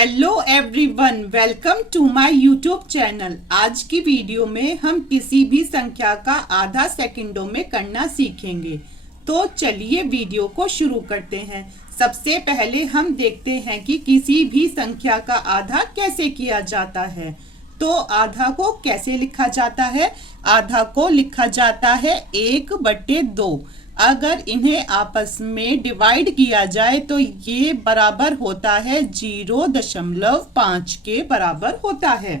Hello everyone, welcome to my YouTube channel. आज की video में हम किसी भी संख्या का आधा सेकंडों में करना सीखेंगे। तो चलिए वीडियो को शुरू करते हैं। सबसे पहले हम देखते हैं कि किसी भी संख्या का आधा कैसे किया जाता है। तो आधा को कैसे लिखा जाता है? आधा को लिखा जाता है 1/2। अगर इन्हें आपस में डिवाइड किया जाए तो ये बराबर होता है 0.5 के बराबर होता है।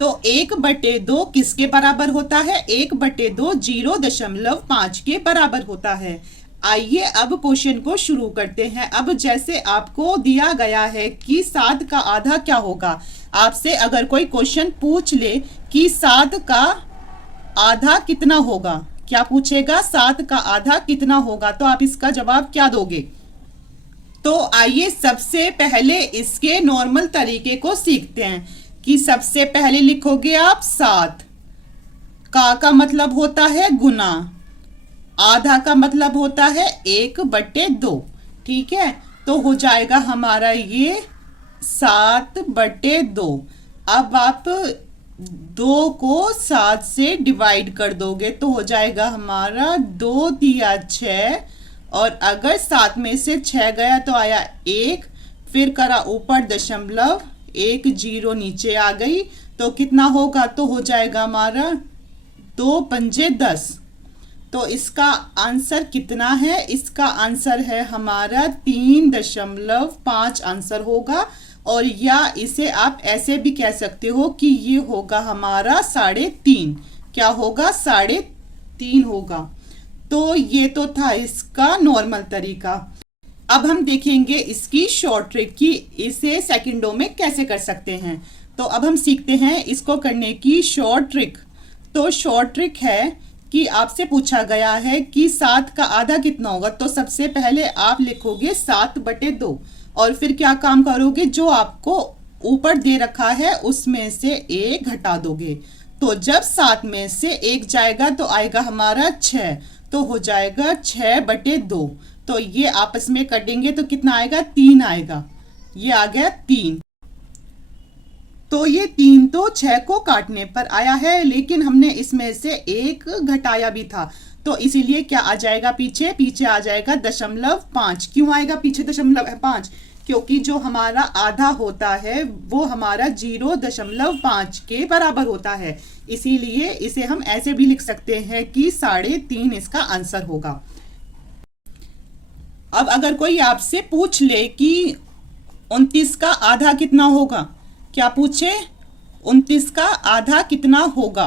तो 1/2 किसके बराबर होता है? 1/2 0.5 के बराबर होता है। आइए अब क्वेश्चन को शुरू करते हैं। अब जैसे आपको दिया गया है कि 7 का आधा क्या होगा। आपसे अगर कोई क्वेश्चन पूछ ले कि 7 का आधा कितना होगा, क्या पूछेगा? 7 का आधा कितना होगा, तो आप इसका जवाब क्या दोगे? तो आइए सबसे पहले इसके नॉर्मल तरीके को सीखते हैं कि सबसे पहले लिखोगे आप 7। का मतलब होता है गुना, आधा का मतलब होता है 1/2। ठीक है, तो हो जाएगा हमारा ये 7/2। अब आप 2 को 7 से डिवाइड कर दोगे तो हो जाएगा हमारा 2 दिया 6, और अगर 7 में से 6 गया तो आया 1, फिर करा ऊपर दशमलव, 1 0 नीचे आ गई, तो कितना होगा? तो हो जाएगा हमारा 2 पंजे 10। तो इसका आंसर कितना है? इसका आंसर है हमारा 3.5 आंसर होगा। और या इसे आप ऐसे भी कह सकते हो कि ये होगा हमारा 3.5। क्या होगा? 3.5 होगा। तो ये तो था इसका नॉर्मल तरीका। अब हम देखेंगे इसकी शॉर्ट ट्रिक कि इसे सेकंडों में कैसे कर सकते हैं। तो अब हम सीखते हैं इसको करने की शॉर्ट ट्रिक। तो शॉर्ट ट्रिक है कि आपसे पूछा गया है कि 7 का आधा कितना होगा। तो सबसे पहले आप लिखोगे 7/2 और फिर क्या काम करोगे? जो आपको ऊपर दे रखा है उसमें से 1 घटा दोगे। तो जब 7 में से 1 जाएगा तो आएगा हमारा 6, तो हो जाएगा 6/2। तो ये आपस में कटेंगे तो कितना आएगा? 3 आएगा। ये आ गया 3। तो ये 3 तो 6 को काटने पर आया है, लेकिन हमने इसमें से 1 घटाया भी था, तो इसीलिए क्या आ जाएगा पीछे? पीछे आ जाएगा 0.5। क्यों आएगा पीछे 0.5? क्योंकि जो हमारा आधा होता है वो हमारा 0.5 के बराबर होता है। इसीलिए इसे हम ऐसे भी लिख सकते हैं कि 3.5 इसका आंसर होगा। अब अगर कोई आपसे पूछ ले कि 29 का आधा कितना होगा, क्या पूछे? 29 का आधा कितना होगा,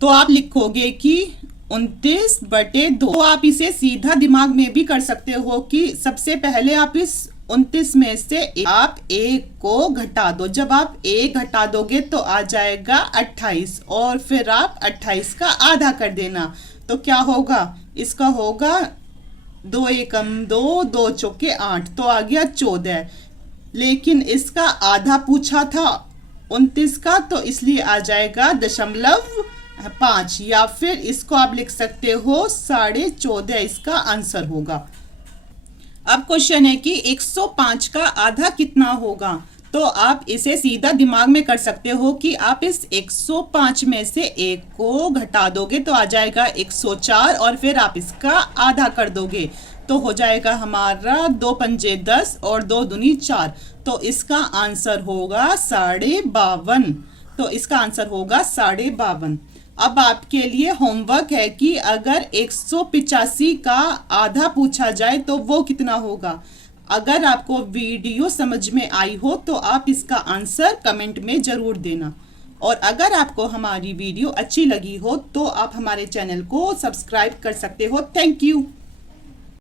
तो आप लिखोगे कि 29/2। तो आप इसे सीधा दिमाग में भी कर सकते हो कि सबसे पहले आप इस 29 में से आप 1 को घटा दो। जब आप 1 घटा दोगे तो आ जाएगा 28, और फिर आप 28 का आधा कर देना। तो क्या होगा? इसका होगा 2 एकम 2, 2 चौके 8, तो आ गया 14। लेकिन इसका आधा पूछा था 29 का, तो इसलिए आ जाएगा 0.5, या फिर इसको आप लिख सकते हो 14.5 इसका आंसर होगा। अब क्वेश्चन है कि 105 का आधा कितना होगा। तो आप इसे सीधा दिमाग में कर सकते हो कि आप इस 105 में से 1 को घटा दोगे तो आ जाएगा 104, और फिर आप इसका आधा कर दोगे तो हो जाएगा हमारा 2 पंजे 10 और 2 दूनी 4। तो इसका आंसर होगा 52.5। तो इसका आंसर होगा 52.5। अब आपके लिए होमवर्क है कि अगर 185 का आधा पूछा जाए तो वो कितना होगा। अगर आपको वीडियो समझ में आई हो तो आप इसका आंसर कमेंट में जरूर देना। और अगर आपको हमारी वीडियो अच्छी लगी हो तो आप हमारे चैनल को सब्सक्राइब कर सकते हो। Thank you.